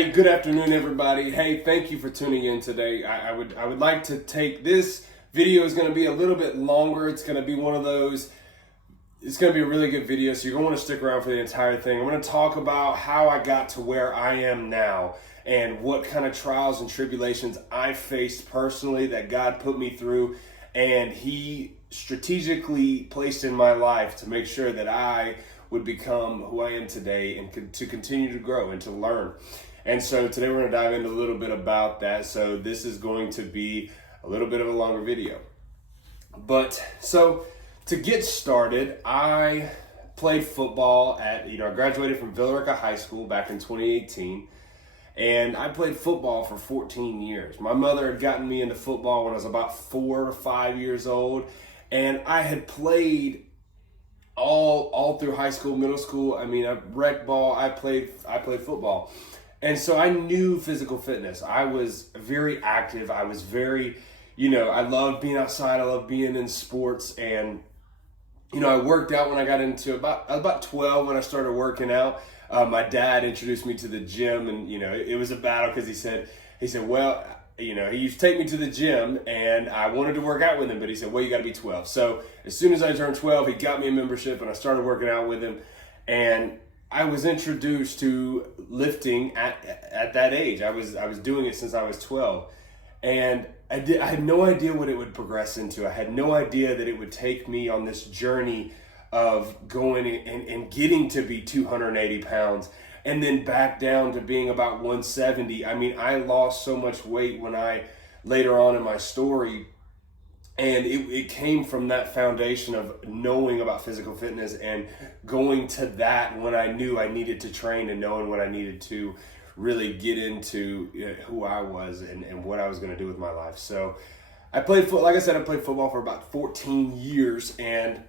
Hey, good afternoon, everybody. Hey, thank you for tuning in today. I would like to take this video is going to be a little bit longer. It's going to be one of those. It's going to be a really good video, so you're going to want to stick around for the entire thing. I'm going to talk about how I got to where I am now and what kind of trials and tribulations I faced personally that God put me through, and He strategically placed in my life to make sure that I would become who I am today and to continue to grow and to learn. And so today we're going to dive into a little bit about that. So this is going to be a little bit of a longer video. But so to get started, I played football I graduated from Villarica High School back in 2018. And I played football for 14 years. My mother had gotten me into football when I was about 4 or 5 years old. And I had played all through high school, middle school. I mean, I rec ball, I played football. And so I knew physical fitness. I was very active. I was very, I loved being outside. I loved being in sports. And, I worked out when I got into about 12 when I started working out. My dad introduced me to the gym, and, it was a battle because he said, well, he used to take me to the gym, and I wanted to work out with him, but he said, well, you got to be 12. So as soon as I turned 12, he got me a membership, and I started working out with him. And I was introduced to lifting at that age. I was doing it since I was 12, and I had no idea what it would progress into. I had no idea that it would take me on this journey of going and getting to be 280 pounds and then back down to being about 170. I mean, I lost so much weight later on in my story. And it came from that foundation of knowing about physical fitness and going to that when I knew I needed to train and knowing what I needed to really get into who I was and what I was going to do with my life. So I played football for about 14 years. And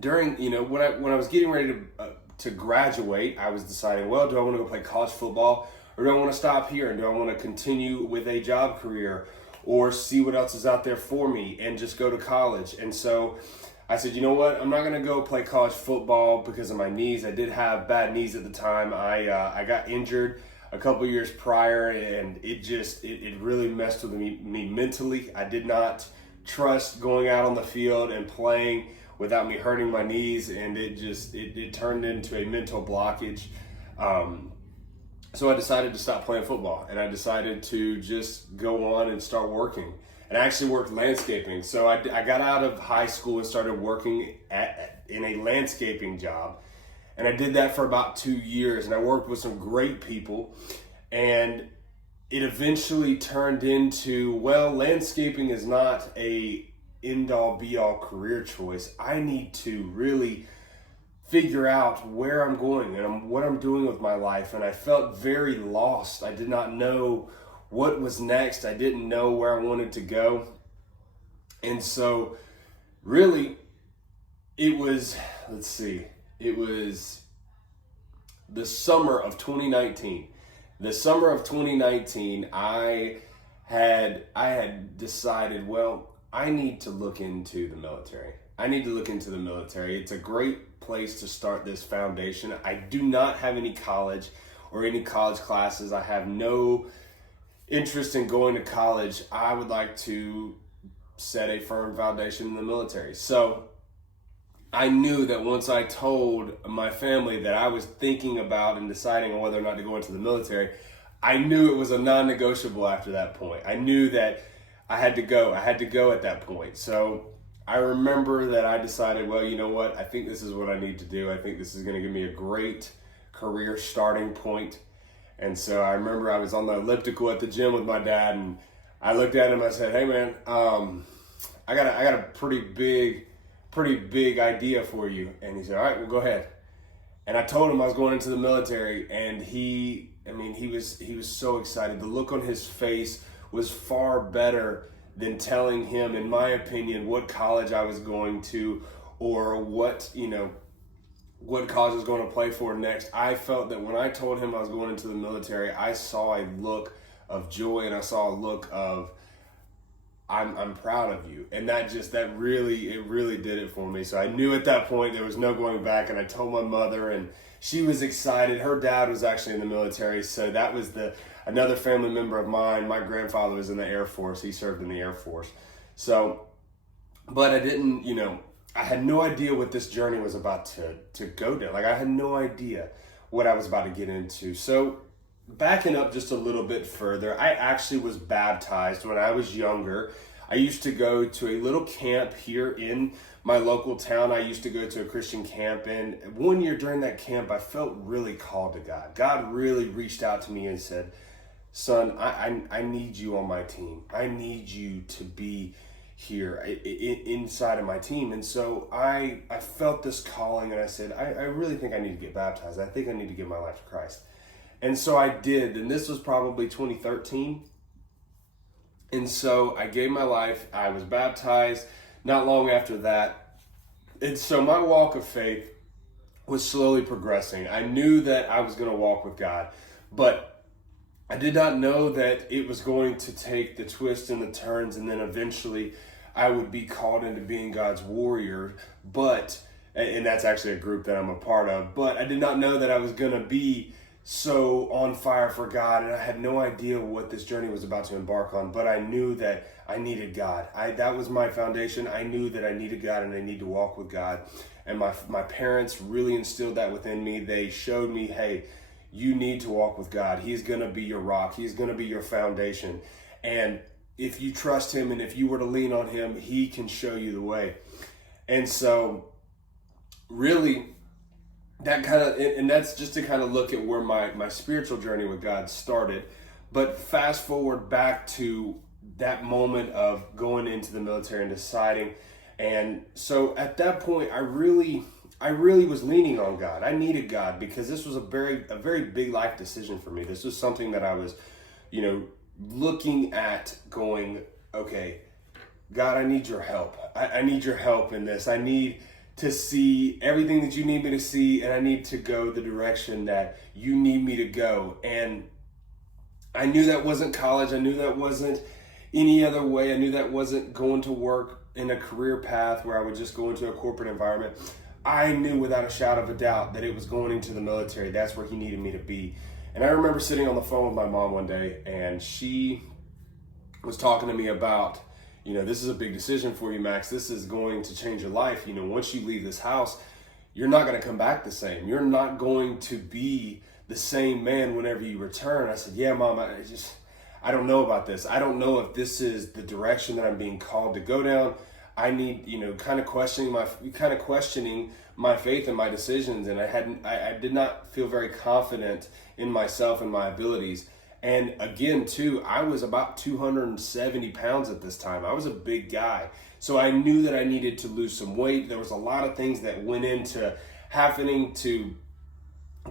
during, when I was getting ready to graduate, I was deciding, well, do I want to go play college football, or do I want to stop here, and do I want to continue with a job career, or see what else is out there for me and just go to college? And so I said, you know what? I'm not going to go play college football because of my knees. I did have bad knees at the time. I got injured a couple years prior, and it really messed with me mentally. I did not trust going out on the field and playing without me hurting my knees, and it turned into a mental blockage. So I decided to stop playing football, and I decided to just go on and start working. And I actually worked landscaping. So I got out of high school and started working in a landscaping job. And I did that for about 2 years, and I worked with some great people. And it eventually turned into, well, landscaping is not a end-all be-all career choice. I need to really figure out where I'm going and what I'm doing with my life. And I felt very lost. I did not know what was next. I didn't know where I wanted to go. And so really it was the summer of 2019. The summer of 2019, I had decided, well, I need to look into the military. It's a great place to start this foundation. I do not have any college or any college classes. I have no interest in going to college. I would like to set a firm foundation in the military. So I knew that once I told my family that I was thinking about and deciding on whether or not to go into the military, I knew it was a non-negotiable after that point. I knew that I had to go at that point. So I remember that I decided, well, you know what? I think this is what I need to do. I think this is going to give me a great career starting point. And so I remember I was on the elliptical at the gym with my dad, and I looked at him. I said, "Hey, man, I got a pretty big idea for you." And he said, "All right, well, go ahead." And I told him I was going into the military, and he was so excited. The look on his face was far better than telling him, in my opinion, what college I was going to or what college I was going to play for next. I felt that when I told him I was going into the military, I saw a look of joy, and I saw a look of I'm proud of you. And that really did it for me. So I knew at that point there was no going back, and I told my mother, and she was excited. Her dad was actually in the military, so that was another family member of mine. My grandfather was in the Air Force. He served in the Air Force. So, but I didn't, I had no idea what this journey was about to go down. Like, I had no idea what I was about to get into. So backing up just a little bit further, I actually was baptized when I was younger. I used to go to a little camp here in my local town. I used to go to a Christian camp, and one year during that camp, I felt really called to God. God really reached out to me and said, son, I need you on my team. I need you to be here inside of my team. And so I felt this calling, and I said, I really think I need to get baptized. I think I need to give my life to Christ. And so I did, and this was probably 2013. And so I gave my life, I was baptized not long after that. And so my walk of faith was slowly progressing. I knew that I was going to walk with God, but I did not know that it was going to take the twists and the turns, and then eventually I would be called into being God's warrior. And that's actually a group that I'm a part of, but I did not know that I was going to be so on fire for God, and I had no idea what this journey was about to embark on, but I knew that I needed God. That was my foundation. I knew that I needed God and I need to walk with God. And my parents really instilled that within me. They showed me, hey, you need to walk with God. He's going to be your rock. He's going to be your foundation. And if you trust him and if you were to lean on him, he can show you the way. And so really, and that's just to kind of look at where my spiritual journey with God started. But fast forward back to that moment of going into the military and deciding. And so at that point, I really was leaning on God. I needed God because this was a very big life decision for me. This was something that I was, looking at going, okay, God, I need your help. I need your help in this. I need to see everything that you need me to see, and I need to go the direction that you need me to go. And I knew that wasn't college. I knew that wasn't any other way. I knew that wasn't going to work in a career path where I would just go into a corporate environment. I knew without a shadow of a doubt that it was going into the military. That's where he needed me to be. And I remember sitting on the phone with my mom one day, and she was talking to me about, this is a big decision for you, Max. This is going to change your life. Once you leave this house, you're not going to come back the same. You're not going to be the same man whenever you return. I said, yeah, Mom, I don't know about this. I don't know if this is the direction that I'm being called to go down. I need, kind of questioning my faith and my decisions. And I did not feel very confident in myself and my abilities. And again, too, I was about 270 pounds at this time. I was a big guy. So I knew that I needed to lose some weight. There was a lot of things that went into happening to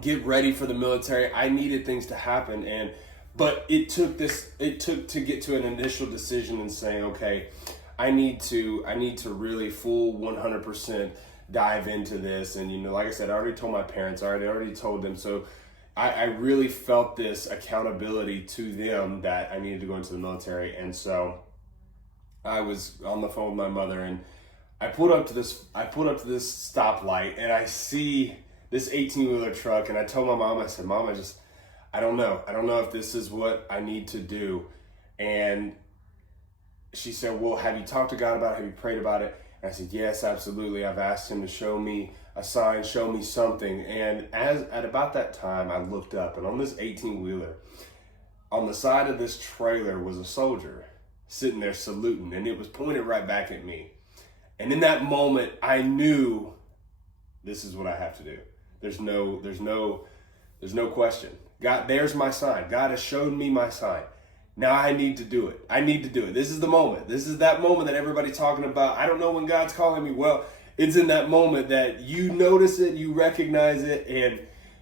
get ready for the military. I needed things to happen. But it took to get to an initial decision and saying, okay, I need to really full 100% dive into this. And, like I said, I already told my parents, I already told them. So I really felt this accountability to them that I needed to go into the military. And so I was on the phone with my mother, and I pulled up to this stoplight, and I see this 18-wheeler truck, and I told my mom, I said, Mom, I don't know if this is what I need to do. And she said, well, have you talked to God about it? Have you prayed about it? And I said, yes, absolutely. I've asked him to show me a sign, show me something. And at about that time, I looked up, and on this 18-wheeler, on the side of this trailer was a soldier sitting there saluting, and it was pointed right back at me. And in that moment, I knew this is what I have to do. There's no question. God, there's my sign. God has shown me my sign. Now I need to do it. I need to do it. This is the moment. This is that moment that everybody's talking about. I don't know when God's calling me. Well, it's in that moment that you notice it, you recognize it, and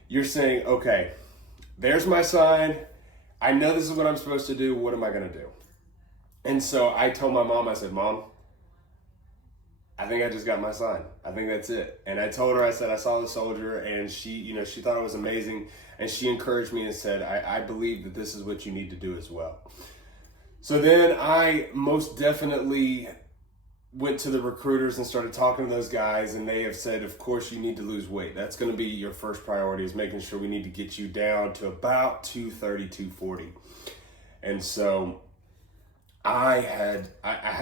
you're saying, okay, there's my sign. I know this is what I'm supposed to do. What am I going to do? And so I told my mom, I said, Mom, I think I just got my sign. I think that's it. And I told her, I said, I saw the soldier, and she thought it was amazing. And she encouraged me and said, I believe that this is what you need to do as well. So then I most definitely went to the recruiters and started talking to those guys, and they have said, of course, you need to lose weight. That's going to be your first priority, is making sure we need to get you down to about 230, 240. And so I had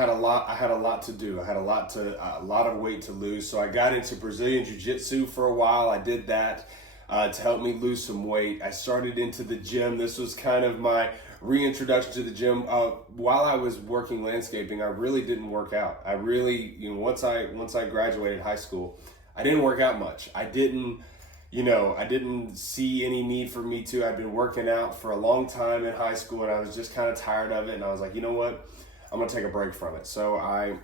a lot to do. I had a lot of weight to lose. So I got into Brazilian Jiu-Jitsu for a while. I did that to help me lose some weight. I started into the gym. This was kind of my reintroduction to the gym. While I was working landscaping, I really didn't work out. I really, once I graduated high school, I didn't work out much. I didn't see any need for me to. I'd been working out for a long time in high school, and I was just kind of tired of it. And I was like, you know what? I'm gonna take a break from it. So I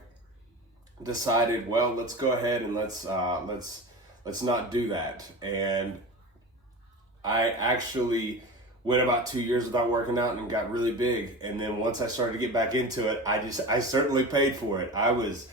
decided, well, let's go ahead and let's not do that. And I actually went about 2 years without working out and got really big. And then once I started to get back into it, I certainly paid for it. I was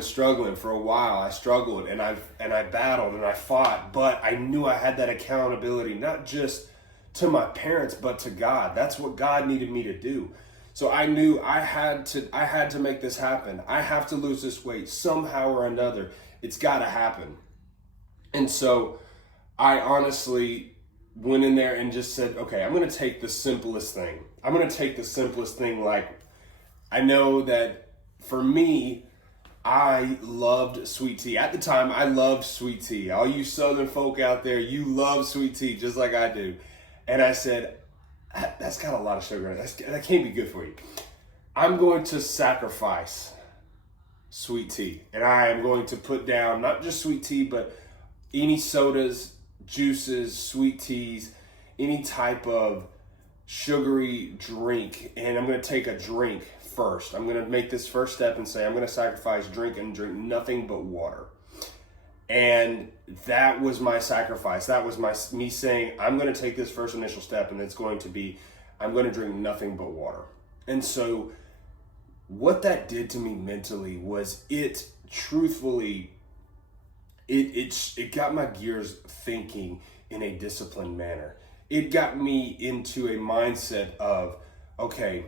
struggling for a while. I struggled and I battled and I fought, but I knew I had that accountability, not just to my parents, but to God. That's what God needed me to do. So I knew I had to make this happen. I have to lose this weight somehow or another. It's got to happen. And so I honestly went in there and just said, okay, I'm going to take the simplest thing. Like, I know that for me, I loved sweet tea. At the time, I loved sweet tea. All you Southern folk out there, you love sweet tea just like I do. And I said, that's got a lot of sugar in it. That can't be good for you. I'm going to sacrifice sweet tea. And I am going to put down not just sweet tea, but any sodas, juices, sweet teas, any type of sugary drink. And I'm going to take a drink first. I'm going to make this first step and say I'm going to sacrifice drink nothing but water. And that was my sacrifice. That was me saying I'm going to take this first initial step, and it's going to be I'm going to drink nothing but water. And so what that did to me mentally was it got my gears thinking in a disciplined manner. It got me into a mindset of, okay,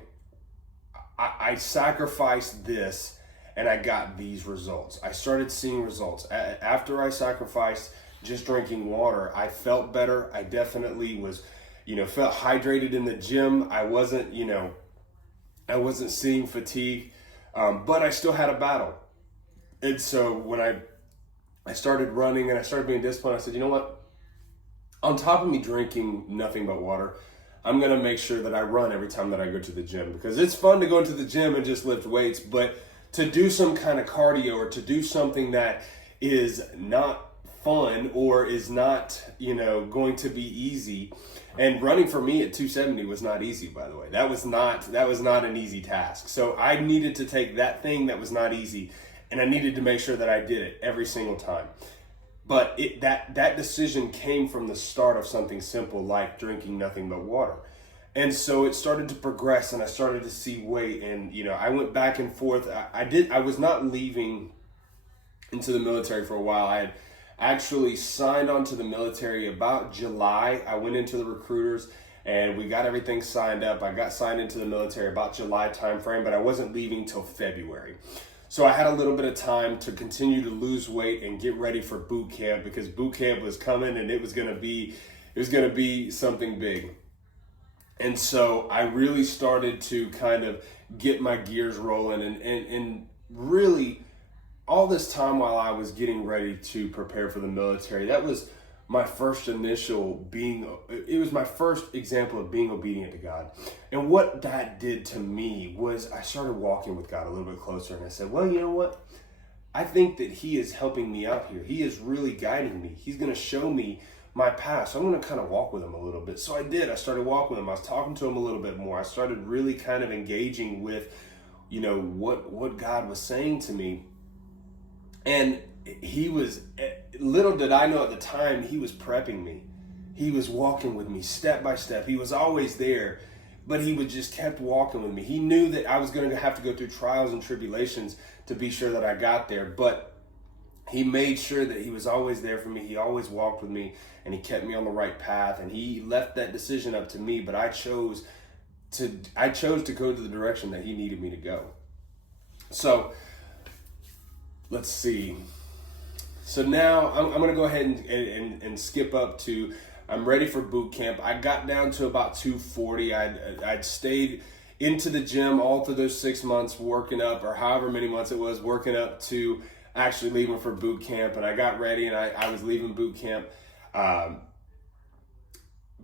I sacrificed this and I got these results. I started seeing results. After I sacrificed just drinking water, I felt better. I definitely was, felt hydrated in the gym. I wasn't seeing fatigue, but I still had a battle. And so when I started running and I started being disciplined, I said, you know what? On top of me drinking nothing but water, I'm going to make sure that I run every time that I go to the gym, because it's fun to go into the gym and just lift weights, but to do some kind of cardio or to do something that is not fun or is not, going to be easy. And running for me at 270 was not easy, by the way. That was not an easy task. So I needed to take that thing that was not easy, and I needed to make sure that I did it every single time. But that decision came from the start of something simple like drinking nothing but water. And so it started to progress, and I started to see weight, and I went back and forth. I was not leaving into the military for a while. I had actually signed on to the military about July. I went into the recruiters and we got everything signed up. I got signed into the military about July timeframe, but I wasn't leaving till February. So I had a little bit of time to continue to lose weight and get ready for boot camp, because boot camp was coming and it was going to be something big. And so I really started to kind of get my gears rolling, and really all this time while I was getting ready to prepare for the military, that was my first it was my first example of being obedient to God. And what that did to me was I started walking with God a little bit closer, and I said, well, you know what? I think that He is helping me out here. He is really guiding me. He's going to show me my path. So I'm going to kind of walk with Him a little bit. So I did. I started walking with Him. I was talking to Him a little bit more. I started really kind of engaging with, what God was saying to me. And He was, little did I know at the time, He was prepping me. He was walking with me step by step. He was always there, but He just kept walking with me. He knew that I was going to have to go through trials and tribulations to be sure that I got there, but He made sure that He was always there for me. He always walked with me, and He kept me on the right path, and He left that decision up to me, but I chose I chose to go to the direction that he needed me to go. So let's see. So now I'm going to go ahead and skip up to, I'm ready for boot camp. I got down to about 240. I'd stayed into the gym all through those 6 months working up, or however many months it was, working up to actually leaving for boot camp. And I got ready and I was leaving boot camp.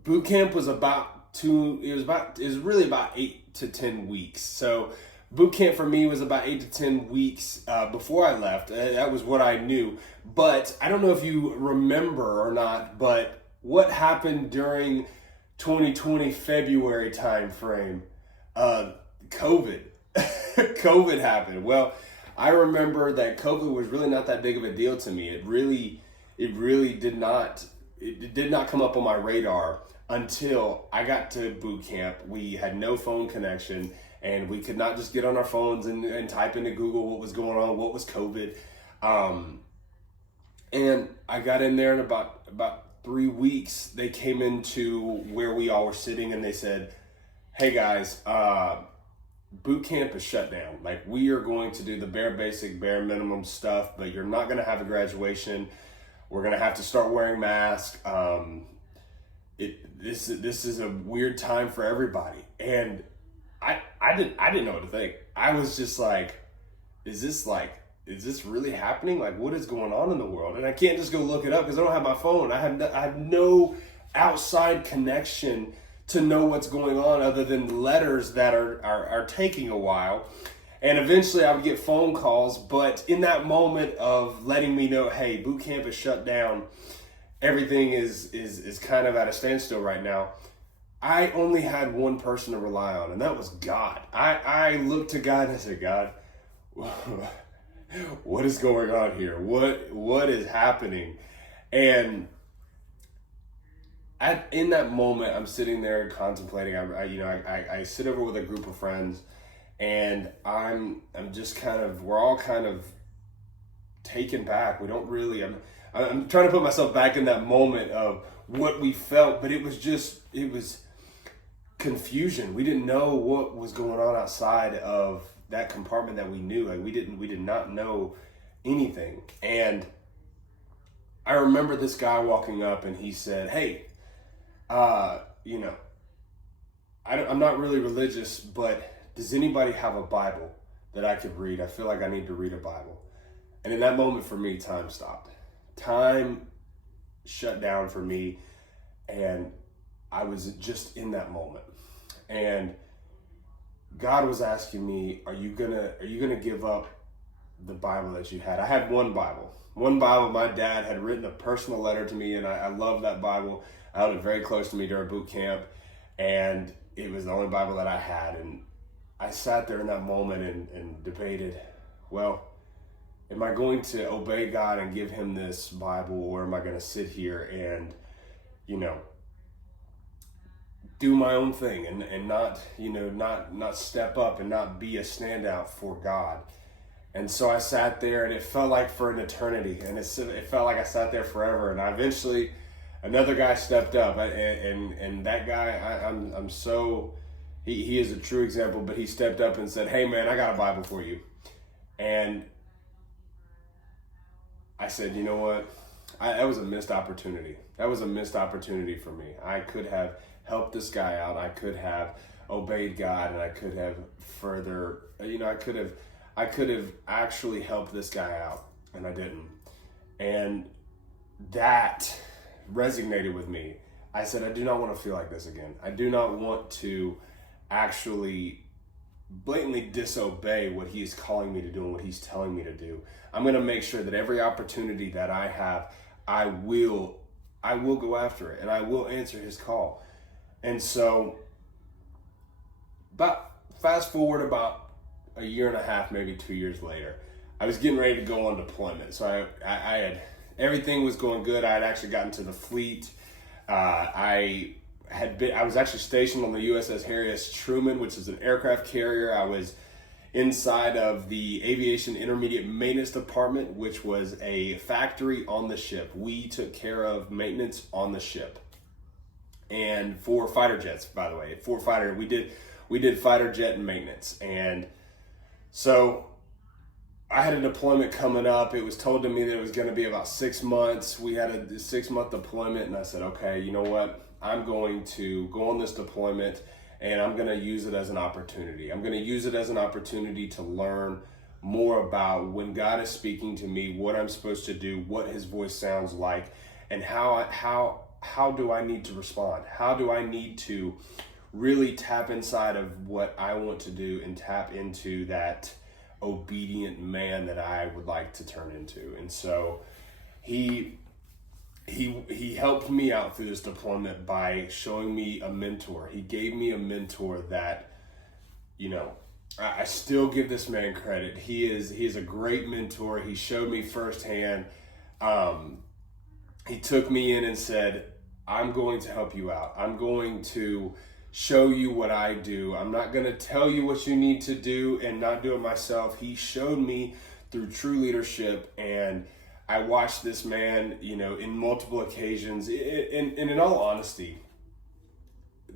Boot camp was it was really about 8 to 10 weeks. So boot camp for me was about 8 to 10 weeks before I left. That was what I knew. But I don't know if you remember or not, but what happened during 2020 February timeframe? COVID. COVID happened. Well, I remember that COVID was really not that big of a deal to me. It really did not come up on my radar until I got to boot camp. We had no phone connection, and we could not just get on our phones and type into Google what was going on, what was COVID. And I got in there in about 3 weeks. They came into where we all were sitting and they said, "Hey guys, boot camp is shut down. Like, we are going to do the bare minimum stuff, but you're not going to have a graduation. We're going to have to start wearing masks. This is a weird time for everybody." And I didn't know what to think. I was just like, is this really happening? Like, what is going on in the world? And I can't just go look it up because I don't have my phone. I have no outside connection to know what's going on other than letters that are taking a while. And eventually I would get phone calls, but in that moment of letting me know, hey, boot camp is shut down, everything is kind of at a standstill right now, I only had one person to rely on, and that was God. I looked to God and I said, "God, what is going on here? What is happening?" And in that moment, I'm sitting there contemplating. I sit over with a group of friends, and I'm just we're all kind of taken back. We don't really. I'm trying to put myself back in that moment of what we felt, but it was confusion. We didn't know what was going on outside of that compartment that we knew. Like, we did not know anything. And I remember this guy walking up and he said, "Hey, I'm not really religious, but does anybody have a Bible that I could read? I feel like I need to read a Bible." And in that moment for me, time stopped. Time shut down for me, and I was just in that moment. And God was asking me, are you gonna give up the Bible that you had? I had one Bible. My dad had written a personal letter to me, and I love that Bible. I held it very close to me during boot camp, and it was the only Bible that I had. And I sat there in that moment and debated, well, am I going to obey God and give him this Bible, or am I going to sit here and, do my own thing and not step up and not be a standout for God? And so I sat there, and it felt like for an eternity, and it felt like I sat there forever. And eventually another guy stepped up, and that guy, he is a true example, but he stepped up and said, "Hey man, I got a Bible for you." And I said, you know what? That was a missed opportunity. That was a missed opportunity for me. I could have helped this guy out. I could have obeyed God, and I could have further, I could have actually helped this guy out, and I didn't. And that resonated with me. I said, I do not want to feel like this again. I do not want to actually blatantly disobey what he is calling me to do and what he's telling me to do. I'm going to make sure that every opportunity that I have, I will go after it, and I will answer his call. And so, fast forward about a year and a half, maybe 2 years later, I was getting ready to go on deployment. So I had, everything was going good. I had actually gotten to the fleet. I was actually stationed on the USS Harry S. Truman, which is an aircraft carrier. I was inside of the Aviation Intermediate Maintenance Department, which was a factory on the ship. We took care of maintenance on the ship. And for fighter jets, by the way, we we did fighter jet and maintenance. And so I had a deployment coming up. It was told to me that it was going to be about 6 months. We had a 6-month deployment, and I said, okay, you know what? I'm going to go on this deployment, and I'm going to use it as an opportunity. I'm going to use it as an opportunity to learn more about when God is speaking to me, what I'm supposed to do, what his voice sounds like, and how do I need to respond? How do I need to really tap inside of what I want to do and tap into that obedient man that I would like to turn into? And so he helped me out through this deployment by showing me a mentor. He gave me a mentor that, you know, I still give this man credit. He is a great mentor. He showed me firsthand. He took me in and said, I'm going to help you out. I'm going to show you what I do. I'm not going to tell you what you need to do and not do it myself. He showed me through true leadership, and I watched this man, you know, in multiple occasions. And in all honesty,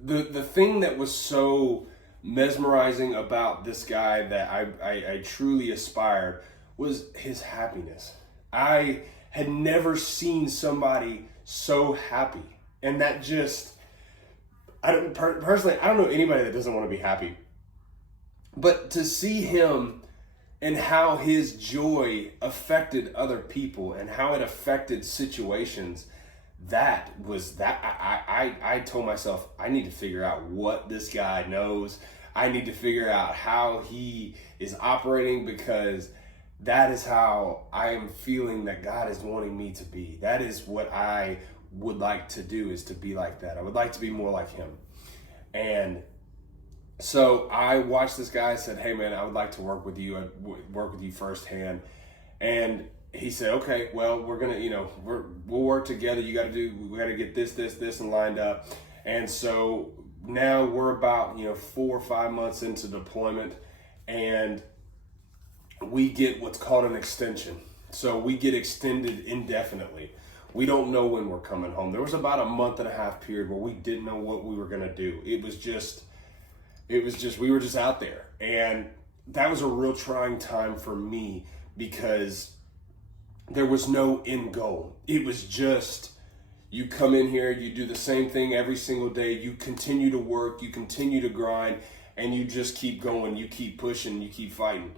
the thing that was so mesmerizing about this guy that I truly aspired was his happiness. I had never seen somebody so happy. And that just, personally, I don't know anybody that doesn't want to be happy. But to see him and how his joy affected other people and how it affected situations, I told myself, I need to figure out what this guy knows. I need to figure out how he is operating, because that is how I am feeling that God is wanting me to be. That is what I would like to do, is to be like that. I would like to be more like him. And so I watched this guy. I said, hey man, I would like to work with you. I'd work with you firsthand. And he said, okay, well, we're gonna, you know, we'll work together. We got to get this and lined up. And so now we're about, 4 or 5 months into deployment, and we get what's called an extension. So we get extended indefinitely. We don't know when we're coming home. There was about a 1.5-month period where we didn't know what we were gonna do. It was just we were just out there, and that was a real trying time for me, because there was no end goal. It was just, you come in here, you do the same thing every single day, you continue to work, you continue to grind, and you just keep going, you keep pushing, you keep fighting.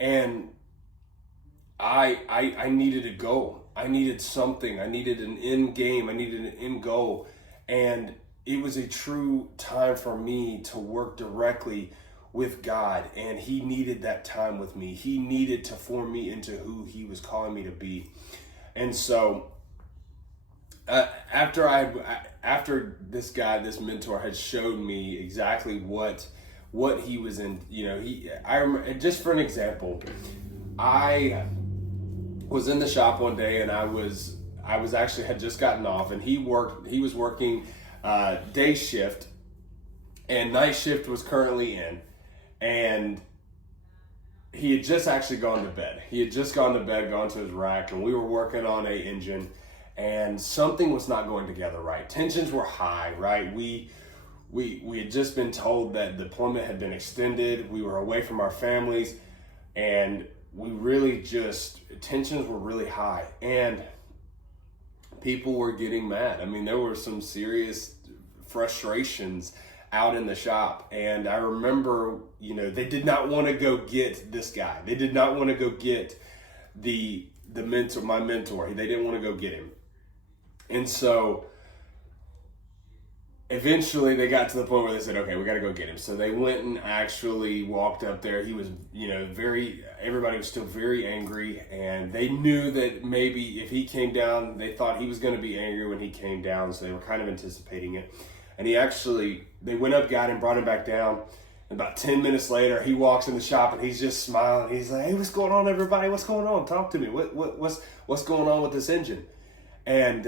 And I needed a goal. I needed something. I needed an end game. I needed an end goal. And it was a true time for me to work directly with God, and he needed that time with me. He needed to form me into who he was calling me to be. And so after this mentor had showed me exactly what he was in, I remember, just for an example, I was in the shop one day, and I was actually had just gotten off, and he was working day shift, and night shift was currently in. And he had just actually gone to bed. Gone to his rack, and we were working on an engine, and something was not going together right. Tensions were high, right? We had just been told that the deployment had been extended. We were away from our families, and tensions were really high, and people were getting mad. I mean, there were some serious frustrations out in the shop. And I remember, they did not want to go get this guy. They did not want to go get my mentor. They didn't want to go get him. And so eventually they got to the point where they said, okay, we got to go get him. So they went and actually walked up there. He was, everybody was still very angry, and they knew that maybe if he came down, they thought he was going to be angry when he came down. So they were kind of anticipating it. And they went up, got him, brought him back down. And about 10 minutes later, he walks in the shop, and he's just smiling. He's like, hey, what's going on, everybody? What's going on? Talk to me. What's going on with this engine? And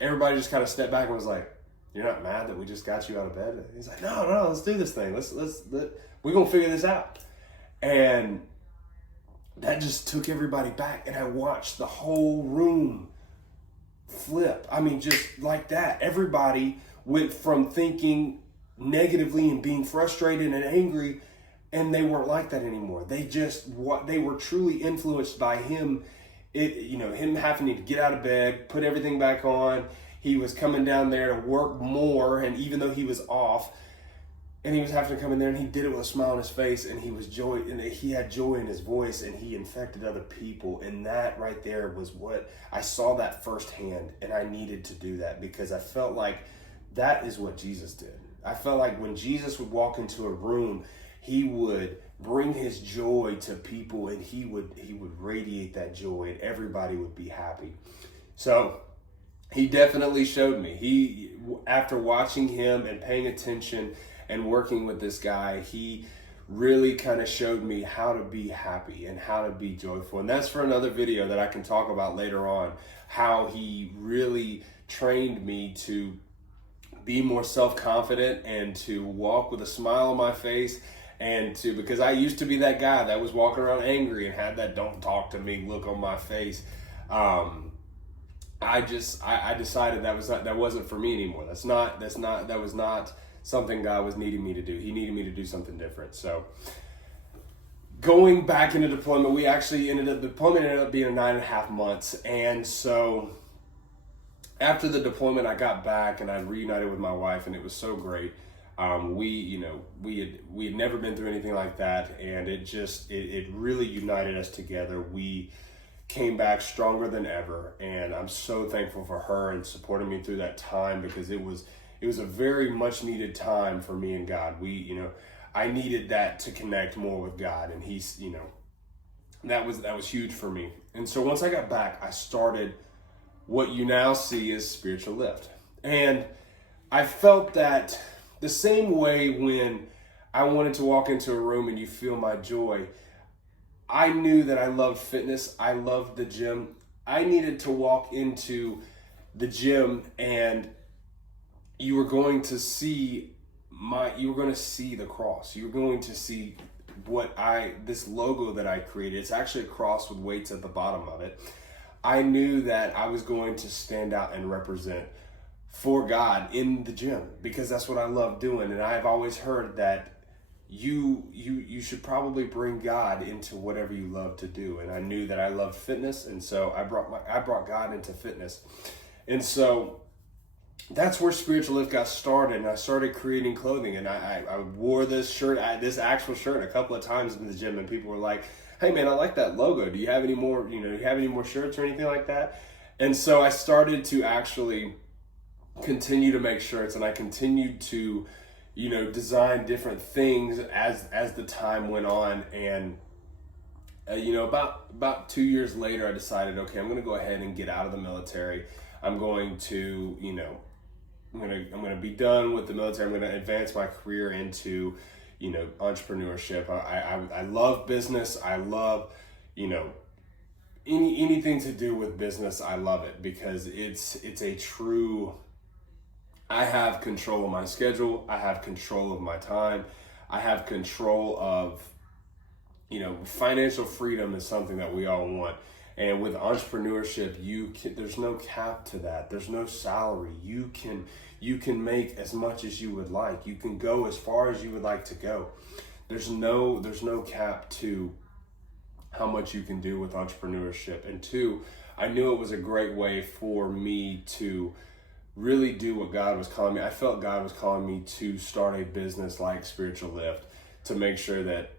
everybody just kind of stepped back and was like, you're not mad that we just got you out of bed? He's like, no, let's do this thing. We're going to figure this out. And that just took everybody back. And I watched the whole room flip. I mean, just like that. Everybody went from thinking negatively and being frustrated and angry, and they weren't like that anymore. They were truly influenced by him. Him having to get out of bed, put everything back on. He was coming down there to work more, and even though he was off, and he was having to come in there, and he did it with a smile on his face, and he had joy in his voice, and he infected other people. And that right there was what I saw that firsthand, and I needed to do that because I felt like that is what Jesus did. I felt like when Jesus would walk into a room, he would bring his joy to people, and he would radiate that joy, and everybody would be happy. So he definitely showed me. After watching him and paying attention and working with this guy, he really kind of showed me how to be happy and how to be joyful. And that's for another video that I can talk about later on, how he really trained me to be more self-confident and to walk with a smile on my face, because I used to be that guy that was walking around angry and had that "don't talk to me" look on my face. I decided that wasn't for me anymore. That was not something God was needing me to do. He needed me to do something different. So going back into deployment, deployment ended up being 9.5 months. And so after the deployment, I got back and I reunited with my wife, and it was so great. We had never been through anything like that, and it really united us together. We came back stronger than ever, and I'm so thankful for her and supporting me through that time, because it was a very much needed time for me and God. I needed that to connect more with God, and that was huge for me. And so once I got back, I started what you now see as Spiritual Lift. And I felt that the same way when I wanted to walk into a room and you feel my joy, I knew that I loved fitness. I loved the gym. I needed to walk into the gym, and you were going to see the cross. You were going to see this logo that I created. It's actually a cross with weights at the bottom of it. I knew that I was going to stand out and represent for God in the gym, because that's what I love doing. And I've always heard that you should probably bring God into whatever you love to do. And I knew that I loved fitness, and so I brought God into fitness. And so that's where Spiritual Lift got started, and I started creating clothing. And I wore this actual shirt a couple of times in the gym, and people were like, "Hey man, I like that logo. Do you have any more, shirts or anything like that?" And so I started to actually continue to make shirts, and I continued to, design different things as the time went on. And about 2 years later, I decided, okay, I'm going to go ahead and get out of the military. I'm going to, I'm going to be done with the military. I'm going to advance my career into, entrepreneurship. I love business. I love, anything to do with business. I love it, because it's a true, I have control of my schedule. I have control of my time. I have control of, financial freedom is something that we all want. And with entrepreneurship, there's no cap to that. There's no salary. You can make as much as you would like. You can go as far as you would like to go. There's no cap to how much you can do with entrepreneurship. And two, I knew it was a great way for me to really do what God was calling me. I felt God was calling me to start a business like Spiritual Lift, to make sure that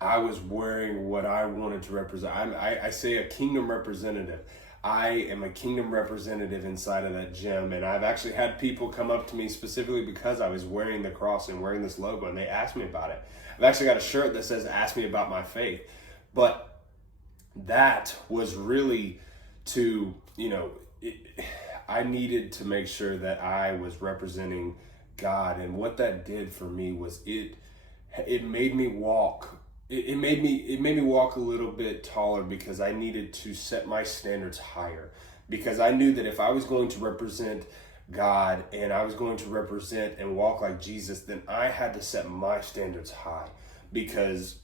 I was wearing what I wanted to represent. I say a kingdom representative. I am a kingdom representative inside of that gym. And I've actually had people come up to me specifically because I was wearing the cross and wearing this logo, and they asked me about it. I've actually got a shirt that says, "Ask me about my faith." But that was really to, I needed to make sure that I was representing God. And what that did for me was it made me walk. It made me walk a little bit taller, because I needed to set my standards higher, because I knew that if I was going to represent God and I was going to represent and walk like Jesus, then I had to set my standards high, because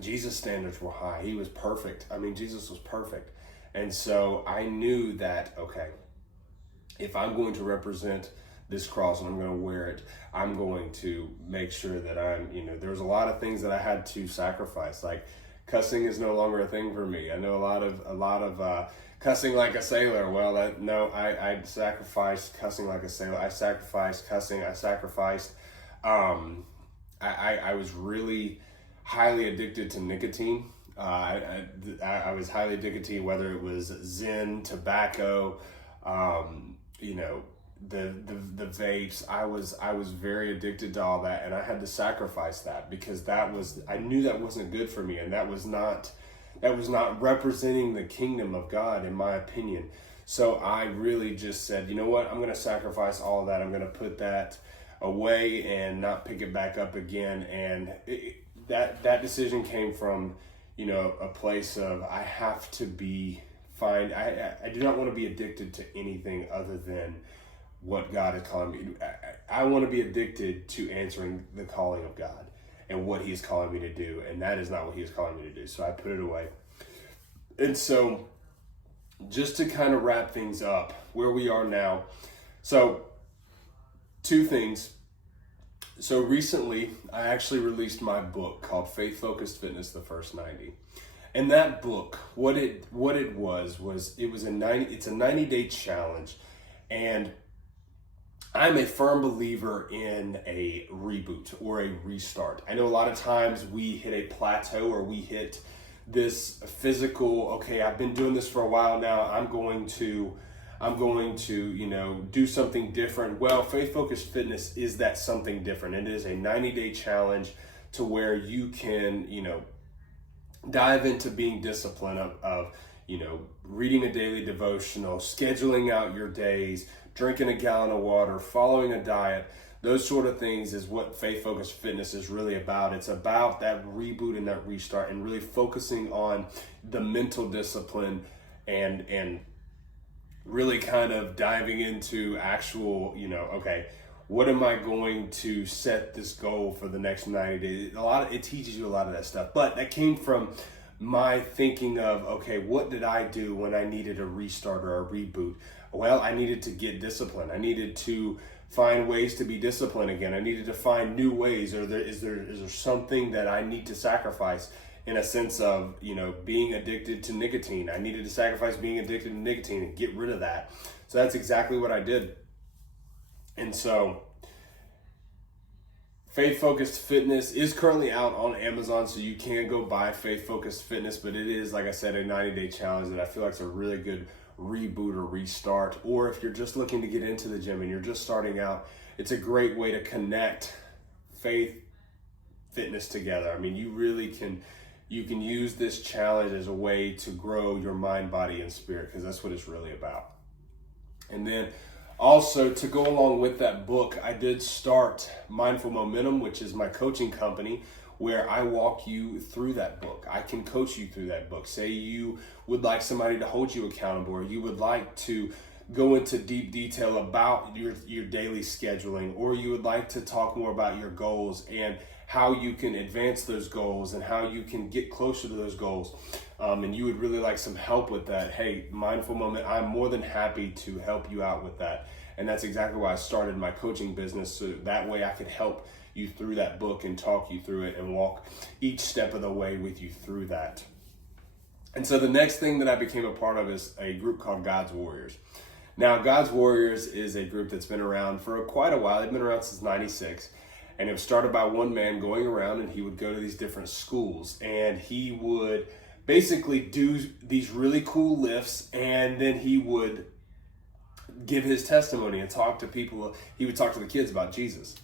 Jesus' standards were high. He was perfect. Jesus was perfect. And so I knew that, okay, if I'm going to represent this cross and I'm going to wear it. I'm going to make sure that I'm, there's a lot of things that I had to sacrifice. Like cussing is no longer a thing for me. I know a lot of cussing like a sailor. Well, I sacrificed cussing like a sailor. I sacrificed cussing. I sacrificed, I was really highly addicted to nicotine. I was highly addicted to, whether it was Zen, tobacco, the vapes. I was very addicted to all that, and I had to sacrifice that because I knew that wasn't good for me, and that was not representing the kingdom of God, in my opinion. So I really just said, you know what, I'm going to sacrifice all of that. I'm going to put that away and not pick it back up again. And that decision came from, a place of, I have to I do not want to be addicted to anything other than what God is calling me. I want to be addicted to answering the calling of God and what He's calling me to do, and that is not what He is calling me to do. So I put it away. And so just to kind of wrap things up, where we are now. So 2 things. So recently, I actually released my book called Faith Focused Fitness: The First 90. And that book, what it was it's a 90-day challenge, and I'm a firm believer in a reboot or a restart. I know a lot of times we hit a plateau, or we hit this physical, okay, I've been doing this for a while now, I'm going to do something different. Well, Faith Focused Fitness is that something different. It is a 90-day challenge to where you can, dive into being disciplined of reading a daily devotional, scheduling out your days, drinking a gallon of water, following a diet. Those sort of things is what Faith Focused Fitness is really about. It's about that reboot and that restart, and really focusing on the mental discipline and really kind of diving into actual, okay, what am I going to set this goal for the next 90 days? It teaches you a lot of that stuff, but that came from my thinking of, okay, what did I do when I needed a restart or a reboot? Well, I needed to get disciplined. I needed to find ways to be disciplined again. I needed to find new ways. Is there something that I need to sacrifice, in a sense of, being addicted to nicotine? I needed to sacrifice being addicted to nicotine and get rid of that. So that's exactly what I did. And so Faith Focused Fitness is currently out on Amazon, so you can go buy Faith Focused Fitness, but it is, like I said, a 90-day challenge that I feel like is a really good reboot or restart. Or if you're just looking to get into the gym and you're just starting out, it's a great way to connect faith, fitness together. I mean, you can use this challenge as a way to grow your mind, body, and spirit, because that's what it's really about. And then also, to go along with that book, I did start Mindful Momentum, which is my coaching company, where I walk you through that book. I can coach you through that book. Say you would like somebody to hold you accountable, or you would like to go into deep detail about your daily scheduling, or you would like to talk more about your goals and how you can advance those goals and how you can get closer to those goals, and you would really like some help with that, hey, Mindful Moment, I'm more than happy to help you out with that. And that's exactly why I started my coaching business, so that way I could help you through that book and talk you through it and walk each step of the way with you through that. And so the next thing that I became a part of is a group called God's Warriors. Now, God's Warriors is a group that's been around for quite a while. They've been around since '96. And it was started by one man going around, and he would go to these different schools, and he would basically do these really cool lifts, and then he would give his testimony and talk to people. He would talk to the kids about Jesus.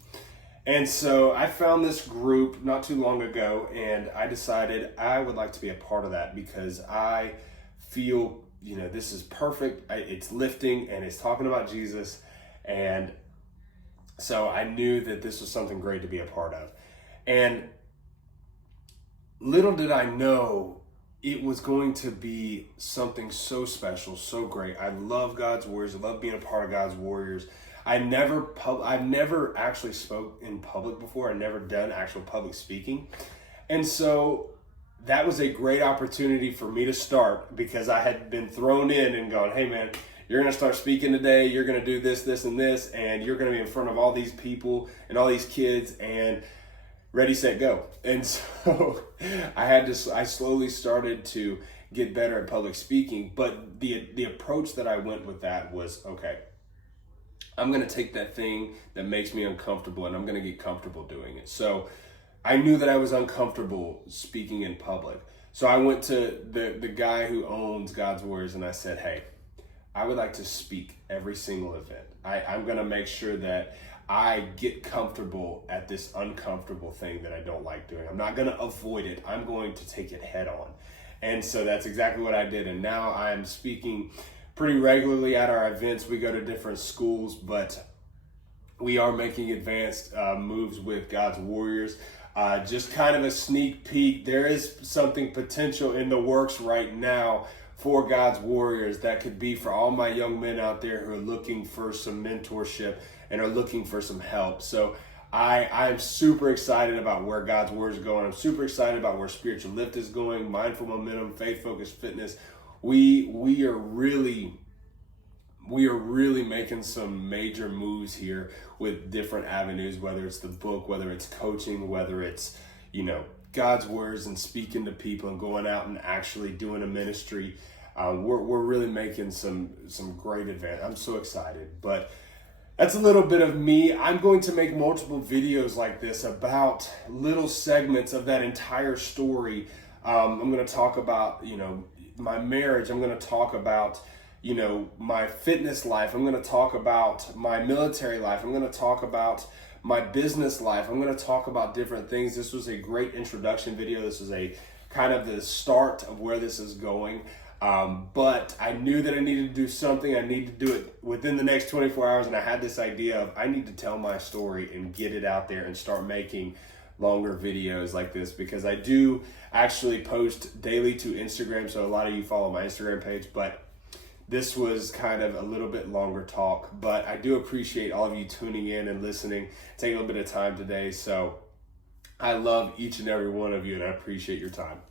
And so I found this group not too long ago, and I decided I would like to be a part of that, because I feel, this is perfect. It's lifting and it's talking about Jesus. And so I knew that this was something great to be a part of. And little did I know it was going to be something so special, so great. I love God's Warriors. I love being a part of God's Warriors. I've never actually spoke in public before. I've never done actual public speaking. And so that was a great opportunity for me to start, because I had been thrown in and gone, hey man, you're going to start speaking today. You're going to do this, this, and this, and you're going to be in front of all these people and all these kids, and ready, set, go. And so I slowly started to get better at public speaking, but the approach that I went with that was, okay, I'm going to take that thing that makes me uncomfortable and I'm going to get comfortable doing it. So I knew that I was uncomfortable speaking in public. So I went to the guy who owns God's Warriors and I said, hey, I would like to speak every single event. I'm going to make sure that I get comfortable at this uncomfortable thing that I don't like doing. I'm not going to avoid it. I'm going to take it head on. And so that's exactly what I did. And now I'm speaking pretty regularly at our events. We go to different schools, but we are making advanced moves with God's Warriors. Just kind of a sneak peek. There is something potential in the works right now for God's Warriors that could be for all my young men out there who are looking for some mentorship and are looking for some help. So I'm super excited about where God's Warriors are going. I'm super excited about where Spiritual Lift is going, Mindful Momentum, Faith Focused Fitness. We are really making some major moves here with different avenues, whether it's the book, whether it's coaching, whether it's, God's Warriors and speaking to people and going out and actually doing a ministry. We're really making some great advance. I'm so excited, but that's a little bit of me. I'm going to make multiple videos like this about little segments of that entire story. I'm going to talk about, my marriage. I'm going to talk about, my fitness life. I'm going to talk about my military life. I'm going to talk about my business life. I'm going to talk about different things. This was a great introduction video. This is a kind of the start of where this is going. But I knew that I needed to do something. I need to do it within the next 24 hours. And I had this idea of I need to tell my story and get it out there and start making longer videos like this, because I do actually post daily to Instagram. So a lot of you follow my Instagram page, but this was kind of a little bit longer talk. But I do appreciate all of you tuning in and listening, taking a little bit of time today. So I love each and every one of you and I appreciate your time.